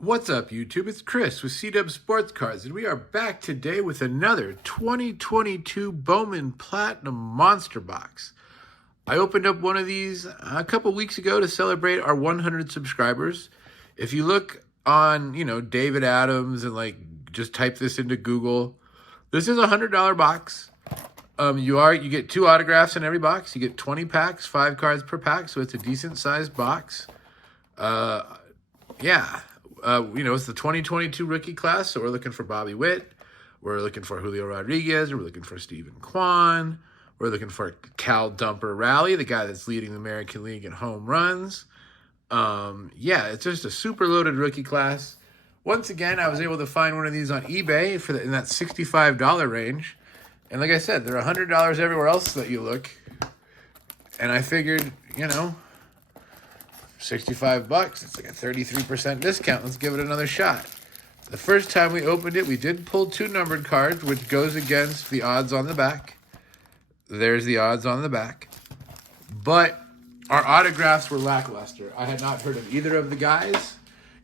What's up, YouTube? It's Chris with C-Dub Sports Cards, and we are back today with another 2022 Bowman Platinum Monster Box. I opened up one of these a couple weeks ago to celebrate our 100 subscribers. If you look on, David Adams and just type this into Google, this is a $100 box. You get 2 autographs in every box. You get 20 packs, 5 cards per pack, so it's a decent sized box. It's the 2022 rookie class, so we're looking for Bobby Witt, we're looking for Julio Rodriguez, we're looking for Stephen Kwan, we're looking for Cal Dumper Rally, the guy that's leading the American League in home runs. It's just a super loaded rookie class. Once again, I was able to find one of these on eBay in that $65 range. And like I said, they're $100 everywhere else that you look. And I figured, $65. It's like a 33% discount. Let's give it another shot. The first time we opened it, we did pull 2 numbered cards, which goes against the odds on the back. There's the odds on the back. But our autographs were lackluster. I had not heard of either of the guys.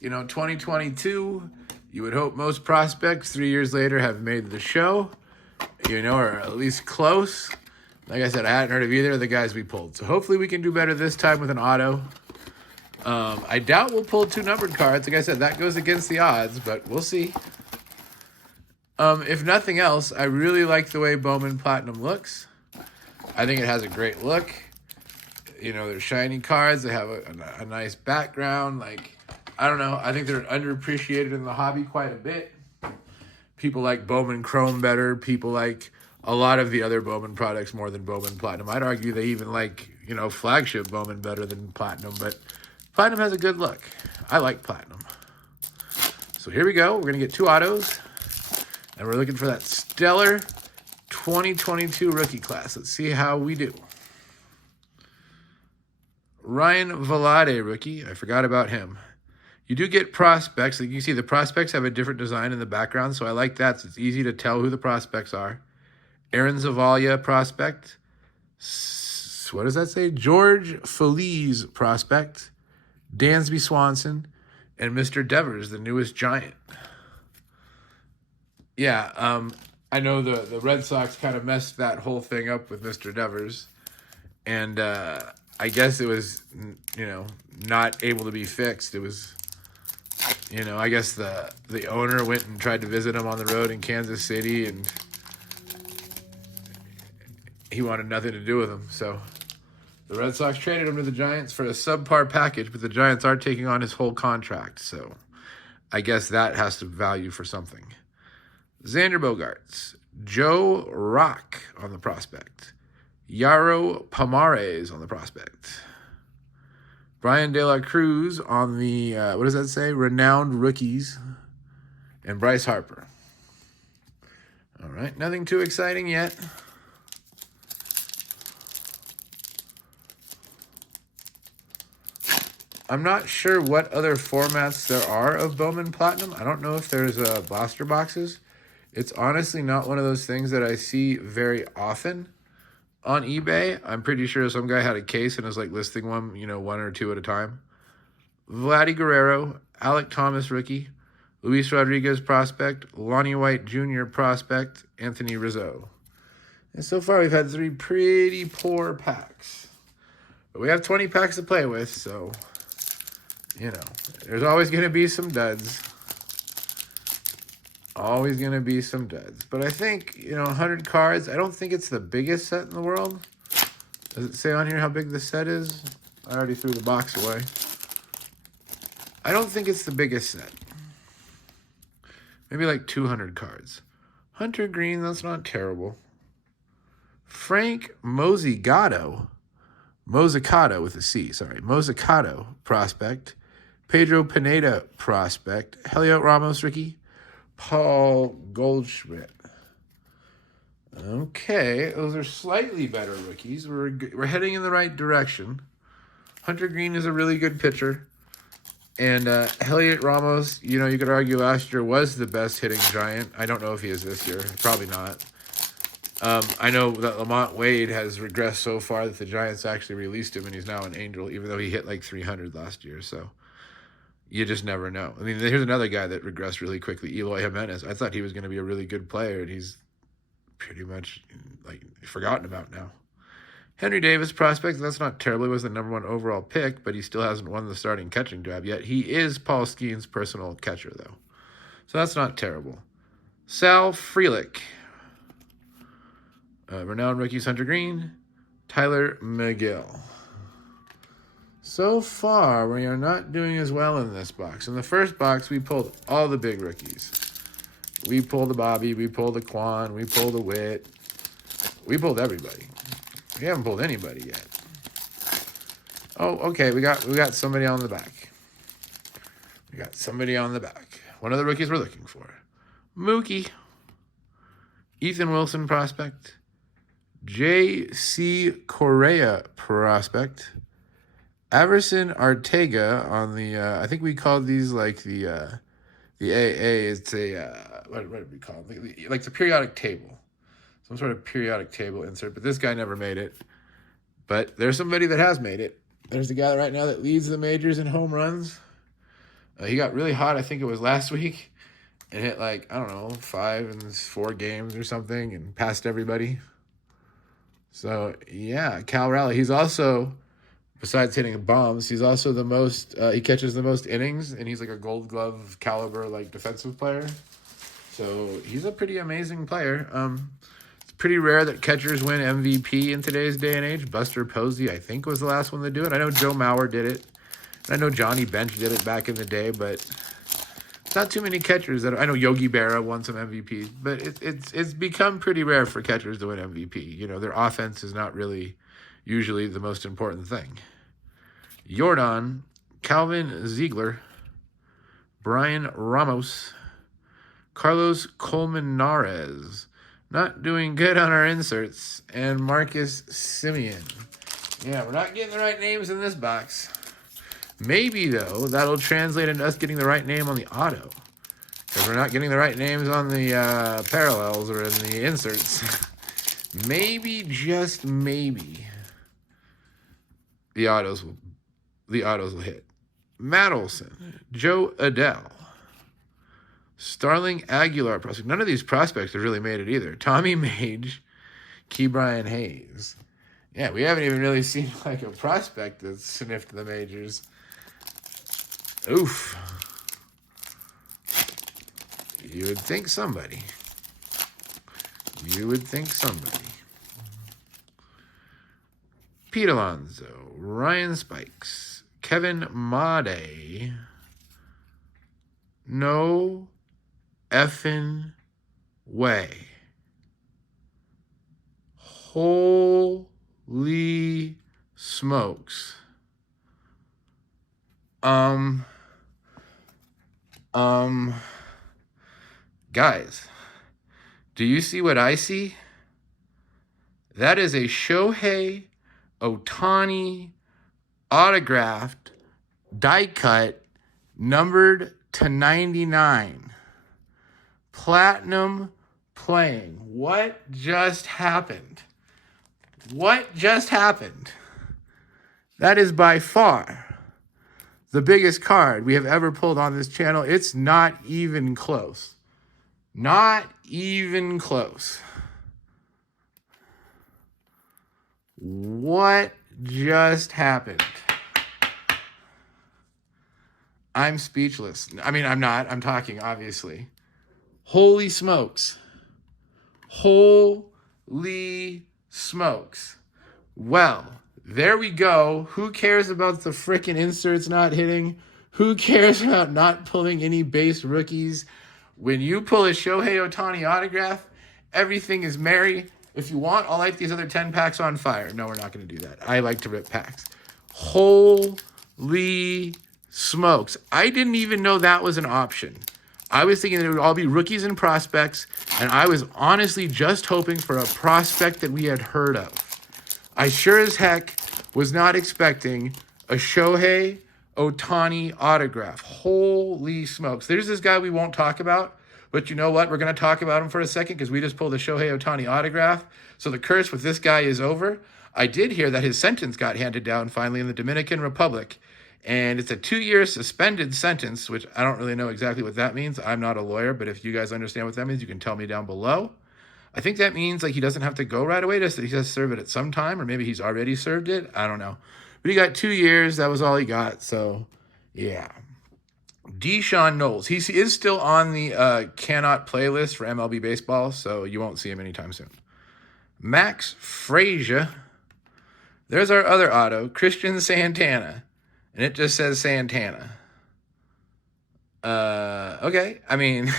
2022, you would hope most prospects 3 years later have made the show, or at least close. Like I said, I hadn't heard of either of the guys we pulled. So hopefully we can do better this time with an auto. I doubt we'll pull 2 numbered cards. Like I said, that goes against the odds, but we'll see. If nothing else, I really like the way Bowman Platinum looks. I think it has a great look. They're shiny cards. They have a nice background. I don't know. I think they're underappreciated in the hobby quite a bit. People like Bowman Chrome better. People like a lot of the other Bowman products more than Bowman Platinum. I'd argue they even like, flagship Bowman better than Platinum, but Platinum has a good look. I like Platinum. So here we go. We're going to get 2 autos. And we're looking for that stellar 2022 rookie class. Let's see how we do. Ryan Vlade rookie. I forgot about him. You do get prospects. Like you see, the prospects have a different design in the background, so I like that. So it's easy to tell who the prospects are. Aaron Zavalia prospect. What does that say? George Feliz prospect. Dansby Swanson, and Mr. Devers, the newest Giant. I know the Red Sox kind of messed that whole thing up with Mr. Devers, and I guess it was, not able to be fixed. It was, I guess the owner went and tried to visit him on the road in Kansas City, and he wanted nothing to do with him, so the Red Sox traded him to the Giants for a subpar package, but the Giants are taking on his whole contract, so I guess that has to value for something. Xander Bogaerts, Joe Rock on the prospect, Yaro Pomares on the prospect, Brian De La Cruz on the, what does that say? Renowned rookies, and Bryce Harper. All right, nothing too exciting yet. I'm not sure what other formats there are of Bowman Platinum. I don't know if there's blaster boxes. It's honestly not one of those things that I see very often on eBay. I'm pretty sure some guy had a case and was listing one, 1 or 2 at a time. Vladdy Guerrero, Alec Thomas rookie, Luis Rodriguez prospect, Lonnie White Jr. prospect, Anthony Rizzo. And so far we've had 3 pretty poor packs. But we have 20 packs to play with, so there's always going to be some duds. Always going to be some duds. But I think, 100 cards, I don't think it's the biggest set in the world. Does it say on here how big the set is? I already threw the box away. I don't think it's the biggest set. Maybe 200 cards. Hunter Green, that's not terrible. Frank Mozzicato with a C, sorry. Mozzicato prospect. Pedro Pineda prospect. Heliot Ramos rookie. Paul Goldschmidt. Okay, those are slightly better rookies. We're heading in the right direction. Hunter Green is a really good pitcher. And Heliot Ramos, you could argue last year was the best hitting Giant. I don't know if he is this year. Probably not. I know that Lamont Wade has regressed so far that the Giants actually released him, and he's now an Angel, even though he hit 300 last year. So You just never know. I mean, here's another guy that regressed really quickly, Eloy Jimenez. I thought he was going to be a really good player, and he's pretty much like forgotten about now. Henry Davis prospect, that's not terrible. He was the #1 overall pick, but he still hasn't won the starting catching job yet. He is Paul Skeen's personal catcher, though. So that's not terrible. Sal Frelick. Renowned rookies Hunter Green, Tyler McGill. So far, we are not doing as well in this box. In the first box, we pulled all the big rookies. We pulled the Bobby, we pulled the Quan, we pulled the Witt. We pulled everybody. We haven't pulled anybody yet. Oh, okay, we got somebody on the back. We got somebody on the back. One of the rookies we're looking for. Mookie. Ethan Wilson prospect. J.C. Correa prospect. Everson Arteaga on the, I think we called these like the AA. It's a, what do we call it? Like the periodic table. Some sort of periodic table insert. But this guy never made it. But there's somebody that has made it. There's the guy right now that leads the majors in home runs. He got really hot, I think it was last week. And hit like, I don't know, 5 in 4 games or something. And passed everybody. So, yeah, Cal Raleigh. He's also... Besides hitting bombs, he's also the most, he catches the most innings, and he's like a Gold Glove caliber, like, defensive player. So he's a pretty amazing player. It's pretty rare that catchers win MVP in today's day and age. Buster Posey, I think, was the last one to do it. I know Joe Mauer did it. And I know Johnny Bench did it back in the day, but not too many catchers that I know Yogi Berra won some MVPs, but it's become pretty rare for catchers to win MVP. You know, their offense is not really usually the most important thing. Jordan, Calvin Ziegler, Brian Ramos, Carlos Colmenares, not doing good on our inserts, and Marcus Simeon. Yeah, we're not getting the right names in this box. Maybe, though, that'll translate into us getting the right name on the auto, because we're not getting the right names on the parallels or in the inserts. Maybe, just maybe, the autos will hit. Matt Olson, Joe Adele, Starling Aguilar prospect. None of these prospects have really made it either. Tommy Mage, Key Brian Hayes. Yeah, we haven't even really seen like a prospect that's sniffed the majors. Oof. You would think somebody. Pete Alonso, Ryan Spikes, Kevin Made. No effing way. Holy smokes. Guys, do you see what I see? That is a Shohei Ohtani autographed, die cut, numbered to 99. Platinum playing. What just happened? That is by far the biggest card we have ever pulled on this channel. It's not even close. Not even close. What just happened? I'm speechless. I mean, I'm not. I'm talking, obviously. Holy smokes. Holy smokes. Well, there we go. Who cares about the frickin' inserts not hitting? Who cares about not pulling any base rookies? When you pull a Shohei Ohtani autograph, everything is merry. If you want, I'll light these other 10 packs on fire. No, we're not going to do that. I like to rip packs. Holy smokes. I didn't even know that was an option. I was thinking that it would all be rookies and prospects, and I was honestly just hoping for a prospect that we had heard of. I sure as heck was not expecting a Shohei Ohtani autograph. Holy smokes. There's this guy we won't talk about, but you know what? We're going to talk about him for a second because we just pulled a Shohei Ohtani autograph. So the curse with this guy is over. I did hear that his sentence got handed down finally in the Dominican Republic, And it's a 2-year suspended sentence, which I don't really know exactly what that means. I'm not a lawyer, but if you guys understand what that means, you can tell me down below. I think that means like he doesn't have to go right away. Just that he has to serve it at some time, or maybe he's already served it. I don't know. But he got 2 years. That was all he got. So, yeah. Deshaun Knowles. He is still on the cannot play list for MLB baseball, so you won't see him anytime soon. Max Frazier. There's our other auto, Christian Santana. And it just says Santana. Okay. I mean,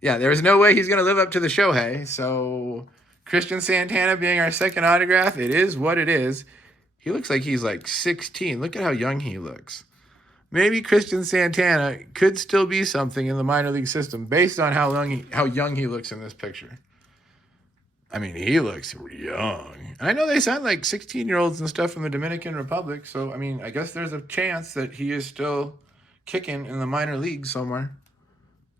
yeah, there's no way he's going to live up to the Shohei. So Christian Santana being our second autograph, it is what it is. He looks like he's like 16. Look at how young he looks. Maybe Christian Santana could still be something in the minor league system based on how young he looks in this picture. I mean, he looks young. I know they sound like 16-year-olds and stuff from the Dominican Republic, so, I mean, I guess there's a chance that he is still kicking in the minor leagues somewhere.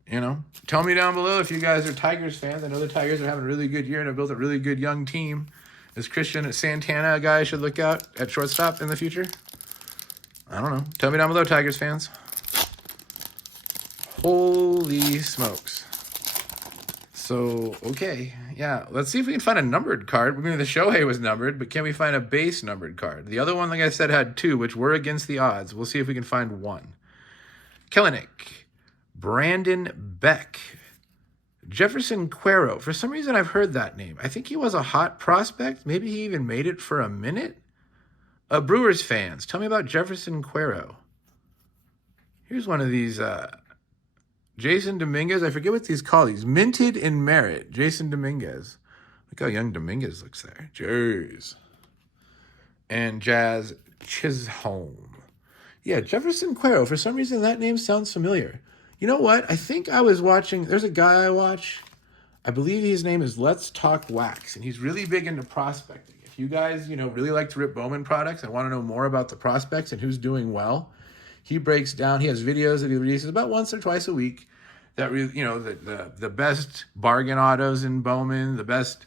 You know? Tell me down below if you guys are Tigers fans. I know the Tigers are having a really good year and have built a really good young team. Is Christian Santana a guy I should look out at shortstop in the future? I don't know. Tell me down below, Tigers fans. Holy smokes. So, okay. Yeah, let's see if we can find a numbered card. I mean, the Shohei was numbered, but can we find a base numbered card? The other one, like I said, had 2, which were against the odds. We'll see if we can find 1. Kelenic. Brandon Beck. Jefferson Cuero. For some reason, I've heard that name. I think he was a hot prospect. Maybe he even made it for a minute. Brewers fans, tell me about Jefferson Cuero. Here's one of these... Jason Dominguez, I forget what these call these. Minted in merit, Jason Dominguez. Look how young Dominguez looks there. Jeez. And Jazz Chisholm. Yeah, Jefferson Cuero. For some reason, that name sounds familiar. You know what? I think I was watching... There's a guy I watch. I believe his name is Let's Talk Wax, and he's really big into prospecting. If you guys, really like to rip Bowman products and want to know more about the prospects and who's doing well, he breaks down, he has videos that he releases about once or twice a week that, the best bargain autos in Bowman, the best,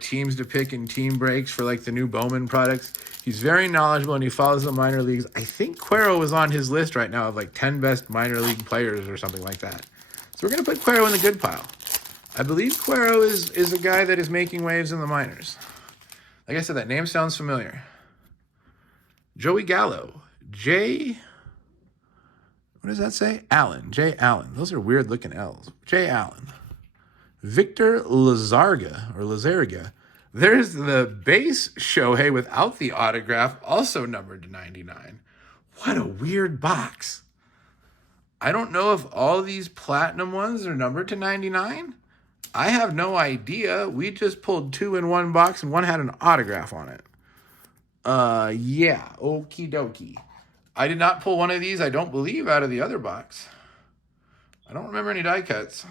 teams to pick in team breaks for like the new Bowman products. He's very knowledgeable and he follows the minor leagues. I think Cuero was on his list right now of like 10 best minor league players or something like that. So we're going to put Cuero in the good pile. I believe Cuero is a guy that is making waves in the minors. Like I said, that name sounds familiar. Joey Gallo. What does that say? Allen. J. Allen. Those are weird looking L's. J. Allen. Victor Lazarga. There's the base Shohei without the autograph, also numbered to 99. What a weird box. I don't know if all these platinum ones are numbered to 99. I have no idea. We just pulled 2 in one box and one had an autograph on it. Yeah. Okie dokie. I did not pull one of these, I don't believe, out of the other box. I don't remember any die cuts.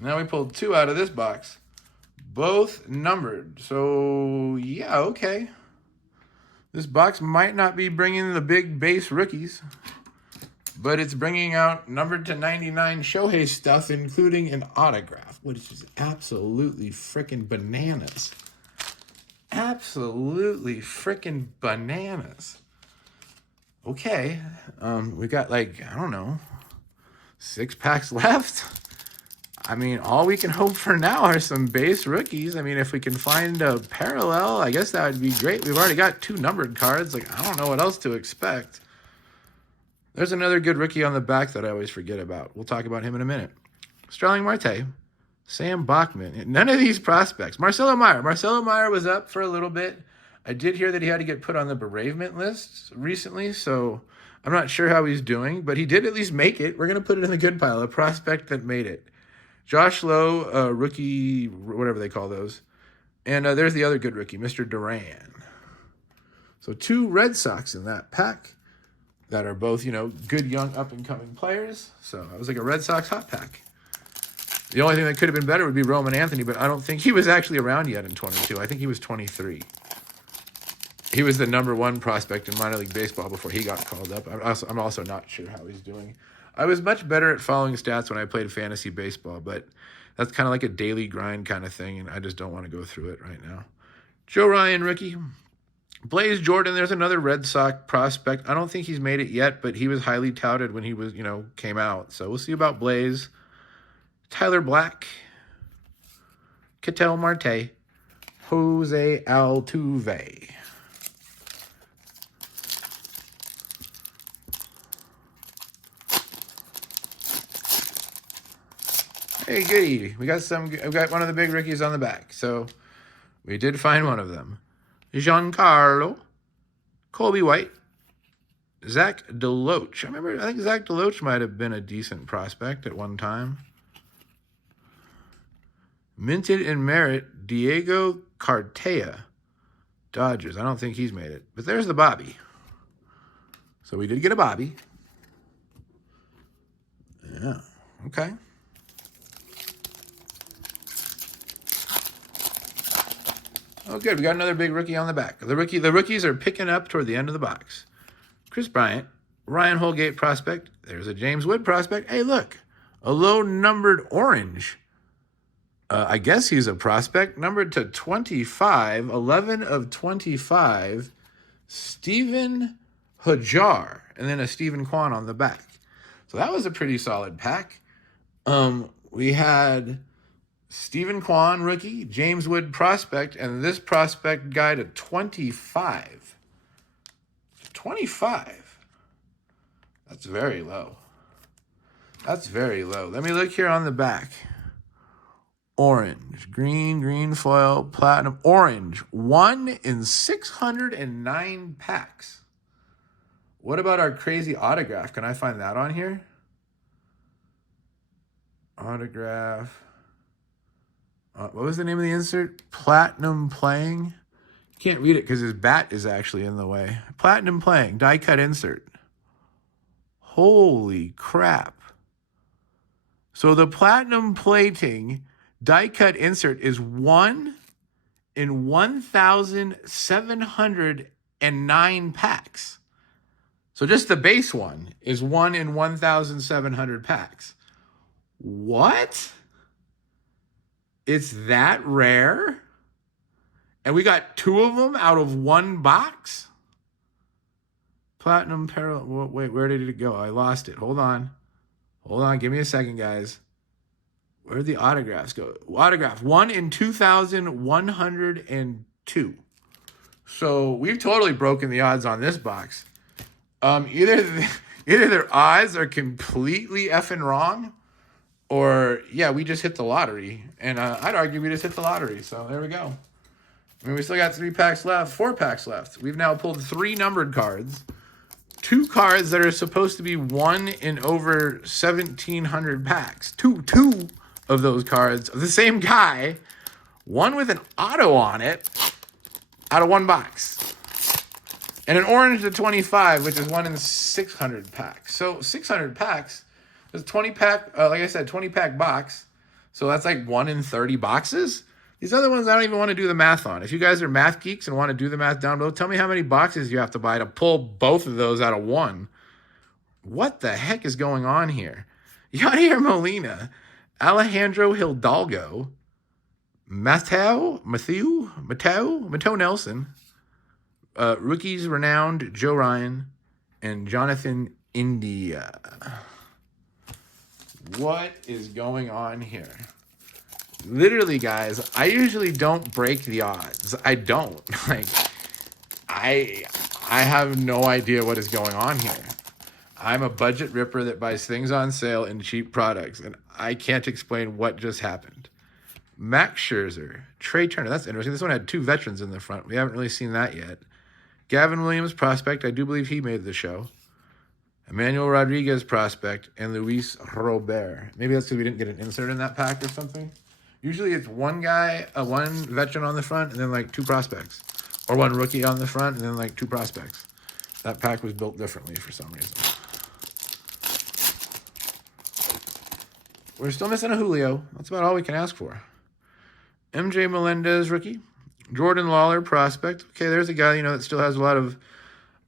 Now we pulled 2 out of this box. Both numbered. So, yeah, okay. This box might not be bringing the big base rookies, but it's bringing out numbered to 99 Shohei stuff, including an autograph, which is absolutely freaking bananas. Absolutely freaking bananas. Okay, we got I don't know, 6 packs left. I mean, all we can hope for now are some base rookies. I mean, if we can find a parallel, I guess that would be great. We've already got 2 numbered cards. I don't know what else to expect. There's another good rookie on the back that I always forget about. We'll talk about him in a minute. Starling Marte, Sam Bachman. None of these prospects. Marcelo Meyer. Marcelo Meyer was up for a little bit. I did hear that he had to get put on the bereavement list recently, so I'm not sure how he's doing, but he did at least make it. We're going to put it in the good pile, a prospect that made it. Josh Lowe, rookie, whatever they call those. And there's the other good rookie, Mr. Duran. So 2 Red Sox in that pack that are both, good young up-and-coming players. So it was like a Red Sox hot pack. The only thing that could have been better would be Roman Anthony, but I don't think he was actually around yet in 22. I think he was 23. He was the #1 prospect in minor league baseball before he got called up. I'm also not sure how he's doing. I was much better at following stats when I played fantasy baseball, but that's kind of like a daily grind kind of thing, and I just don't want to go through it right now. Joe Ryan, rookie. Blaze Jordan, there's another Red Sox prospect. I don't think he's made it yet, but he was highly touted when he was, came out. So we'll see about Blaze. Tyler Black, Ketel Marte, Jose Altuve. Hey, goody. We got one of the big rookies on the back. So we did find one of them. Giancarlo, Colby White, Zach DeLoach. I think Zach DeLoach might have been a decent prospect at one time. Minted in merit, Diego Cartaya, Dodgers. I don't think he's made it. But there's the Bobby. So we did get a Bobby. Yeah, okay. Oh, good. We got another big rookie on the back. The rookies are picking up toward the end of the box. Chris Bryant, Ryan Holgate prospect. There's a James Wood prospect. Hey, look, a low-numbered orange. I guess he's a prospect. Numbered to 25, 11 of 25, Stephen Hajar, and then a Stephen Kwan on the back. So that was a pretty solid pack. We had Stephen Kwan, rookie, James Wood prospect, and this prospect guy to 25. 25. That's very low. That's very low. Let me look here on the back. Orange, green foil, platinum, orange. 1 in 609 packs. What about our crazy autograph? Can I find that on here? Autograph. What was the name of the insert? Platinum Playing. Can't read it because his bat is actually in the way. Platinum Playing, die cut insert. Holy crap. So the platinum plating die cut insert is 1 in 1,709 packs. So just the base one is 1 in 1,700 packs. What? It's that rare? And we got 2 of them out of 1 box? Platinum parallel. Wait, where did it go? I lost it. Hold on. Give me a second, guys. Where did the autographs go? Autograph 1 in 2,102. So we've totally broken the odds on this box. Either their odds are completely effing wrong, or we just hit the lottery. And I'd argue we just hit the lottery. So there we go. I mean, we still got 4 packs left. We've now pulled 3 numbered cards. 2 cards that are supposed to be 1 in over 1,700 packs. Two of those cards of the same guy. 1 with an auto on it out of 1 box. And an orange to 25, which is 1 in 600 packs. So 600 packs is 20 pack, like I said, 20 pack box. So that's like 1 in 30 boxes. These other ones I don't even want to do the math on. If you guys are math geeks and want to do the math down below, tell me how many boxes you have to buy to pull both of those out of 1. What the heck is going on here? Yadier Molina, Alejandro Hidalgo, Mateo Nelson, rookies renowned Joe Ryan, and Jonathan India. What is going on here? Literally, guys, I usually don't break the odds. I don't. I have no idea what is going on here. I'm a budget ripper that buys things on sale and cheap products, and I can't explain what just happened. Max Scherzer, Trey Turner. That's interesting. This one had 2 veterans in the front. We haven't really seen that yet. Gavin Williams, prospect. I do believe he made the show. Emmanuel Rodriguez, prospect. And Luis Robert. Maybe that's because we didn't get an insert in that pack or something. Usually it's 1 guy, 1 veteran on the front, and then like 2 prospects. Or 1 rookie on the front, and then like 2 prospects. That pack was built differently for some reason. We're still missing a Julio. That's about all we can ask for. MJ Melendez, rookie. Jordan Lawler, prospect. Okay, there's a guy, that still has a lot of,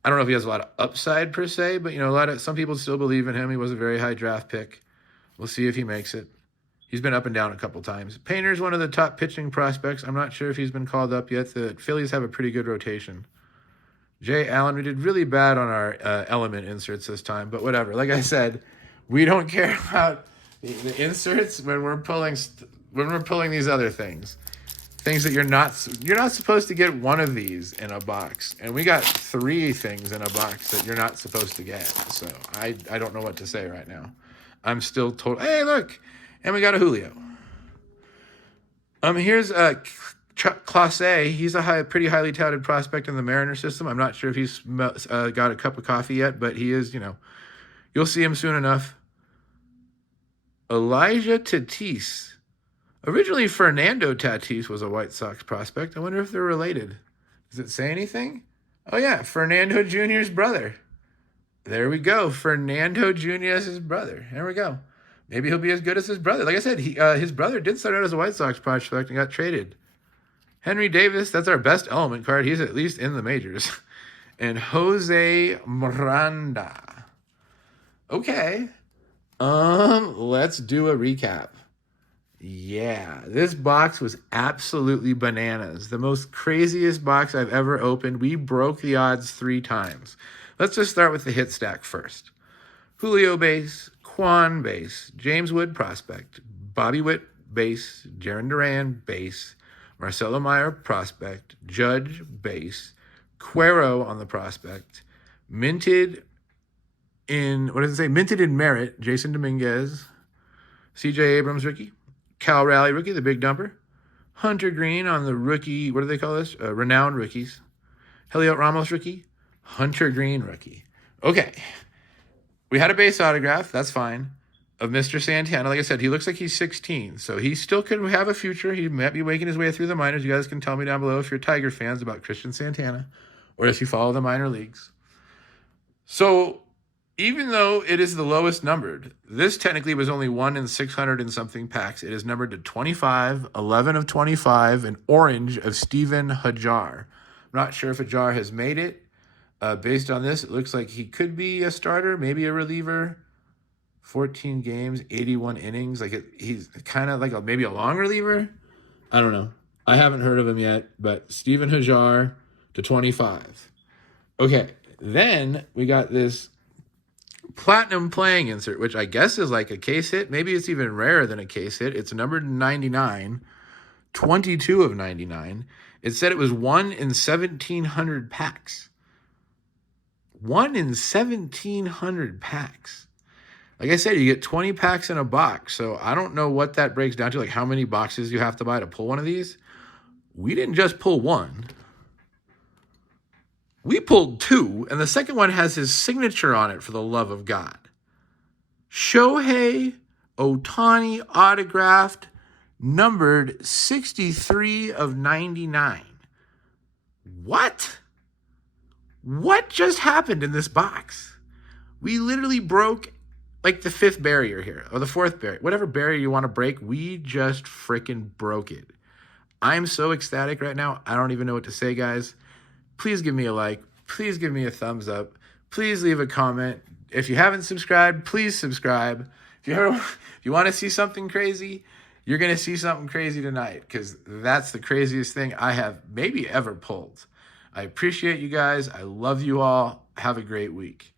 I don't know if he has a lot of upside per se, but, some people still believe in him. He was a very high draft pick. We'll see if he makes it. He's been up and down a couple times. Painter's one of the top pitching prospects. I'm not sure if he's been called up yet. The Phillies have a pretty good rotation. Jay Allen, we did really bad on our element inserts this time, but whatever. Like I said, we don't care about the inserts when we're pulling these other things. Things that you're not supposed to get one of these in a box, and we got 3 things in a box that you're not supposed to get. So I don't know what to say right now. I'm still told. Hey, look, and we got a Julio. Here's Class A. He's a pretty highly touted prospect in the Mariner system. I'm not sure if he's got a cup of coffee yet, but he is. You'll see him soon enough. Elijah Tatis. Originally, Fernando Tatis was a White Sox prospect. I wonder if they're related. Does it say anything? Oh, yeah, Fernando Jr.'s brother. There we go. Fernando Jr. is his brother. There we go. Maybe he'll be as good as his brother. Like I said, his brother did start out as a White Sox prospect and got traded. Henry Davis, that's our best element card. He's at least in the majors. And Jose Miranda. Okay. Let's do a recap. Yeah, this box was absolutely bananas. The most craziest box I've ever opened. We broke the odds 3 times. Let's just start with the hit stack first. Julio base, Quan base, James Wood prospect, Bobby Witt base, Jarren Duran base, Marcelo Meyer prospect, Judge base, Cuero on the prospect, minted in merit, Jason Dominguez, CJ Abrams rookie, Cal Raleigh rookie, the big dumper. Hunter Green on the rookie, what do they call this? Renowned rookies. Heliot Ramos rookie. Hunter Green rookie. Okay. We had a base autograph, that's fine, of Mr. Santana. Like I said, he looks like he's 16, so he still could have a future. He might be making his way through the minors. You guys can tell me down below if you're Tiger fans about Christian Santana or if you follow the minor leagues. So even though it is the lowest numbered, this technically was only 1 in 600 and something packs. It is numbered to 25, 11 of 25, and orange of Steven Hajar. I'm not sure if Hajar has made it. Based on this, it looks like he could be a starter, maybe a reliever. 14 games, 81 innings. He's kind of like maybe a long reliever. I don't know. I haven't heard of him yet, but Steven Hajar to 25. Okay, then we got this platinum playing insert, which I guess is like a case hit. Maybe it's even rarer than a case hit. It's numbered 99, 22 of 99. It said it was 1 in 1,700 packs. 1 in 1,700 packs. Like I said, you get 20 packs in a box. So I don't know what that breaks down to, like how many boxes you have to buy to pull one of these. We didn't just pull 1. We pulled 2, and the second one has his signature on it, for the love of God. Shohei Ohtani autographed, numbered 63 of 99. What? What just happened in this box? We literally broke like the 5th barrier here, or the 4th barrier. Whatever barrier you want to break, we just freaking broke it. I'm so ecstatic right now. I don't even know what to say, guys. Please give me a like. Please give me a thumbs up. Please leave a comment. If you haven't subscribed, please subscribe. If you want to see something crazy, you're going to see something crazy tonight, because that's the craziest thing I have maybe ever pulled. I appreciate you guys. I love you all. Have a great week.